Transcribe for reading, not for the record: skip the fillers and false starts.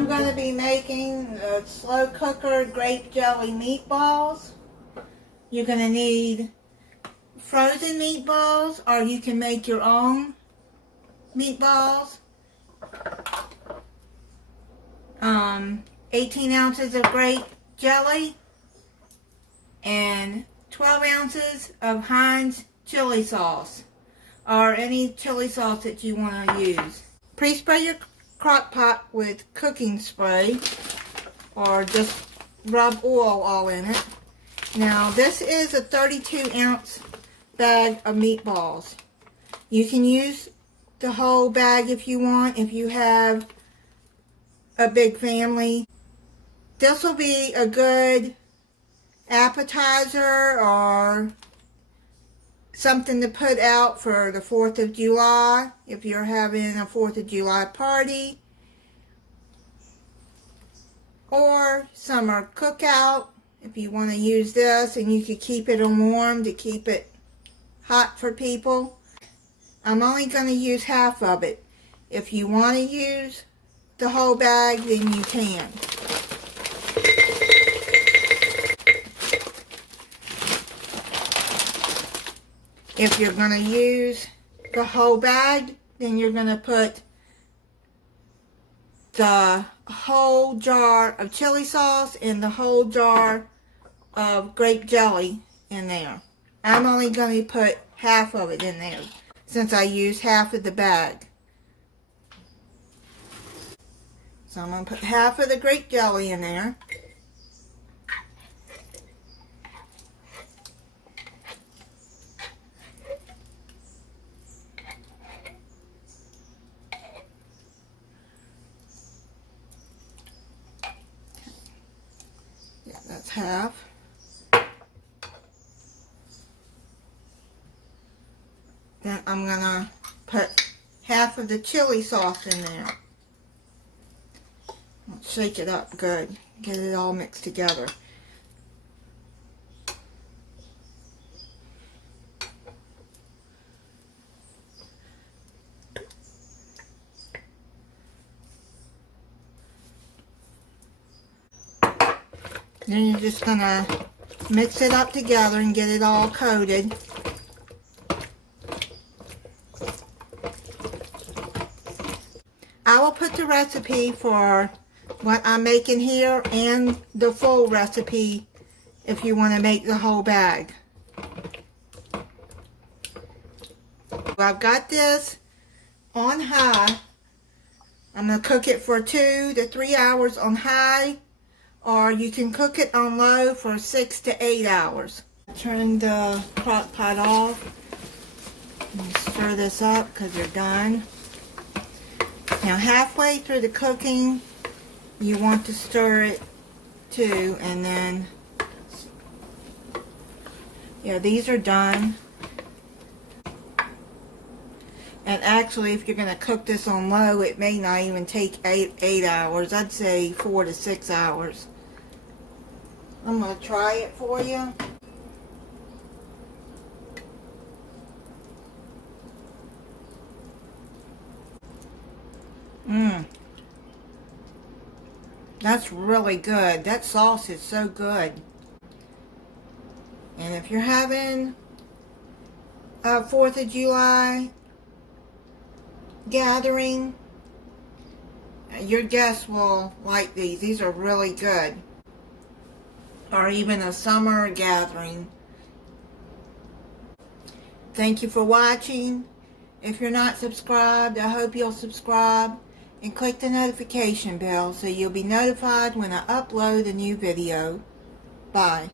I'm going to be making slow cooker grape jelly meatballs. You're going to need frozen meatballs, or you can make your own meatballs. 18 ounces of grape jelly and 12 ounces of Heinz chili sauce, or any chili sauce that you want to use. Pre-spray your crock pot with cooking spray, or just rub oil all in it. Now this is a 32 ounce bag of meatballs. You can use the whole bag if you want, if you have a big family. This will be a good appetizer or something to put out for the 4th of July if you're having a 4th of July party, or summer cookout if you want to use this, and you could keep it warm to keep it hot for people. I'm only going to use half of it. If you want to use the whole bag, then you can. If you're going to use the whole bag, then you're going to put the whole jar of chili sauce and the whole jar of grape jelly in there. I'm only going to put half of it in there since I used half of the bag. So I'm going to put half of the grape jelly in there. Yeah, that's half. Then I'm going to put half of the chili sauce in there. Shake it up good. Get it all mixed together. Then you're just going to mix it up together and get it all coated. I will put the recipe for what I'm making here and the full recipe if you want to make the whole bag. I've got this on high. I'm going to cook it for 2 to 3 hours on high, or you can cook it on low for 6 to 8 hours. Turn the crock pot off and stir this up because you're done. Now halfway through the cooking, you want to stir it too, and then, yeah, these are done. And actually, if you're going to cook this on low, it may not even take 8 hours. I'd say 4 to 6 hours. I'm going to try it for you. That's really good. That sauce is so good. And if you're having a 4th of July gathering, your guests will like these. These are really good. Or even a summer gathering. Thank you for watching. If you're not subscribed, I hope you'll subscribe and click the notification bell so you'll be notified when I upload a new video. Bye.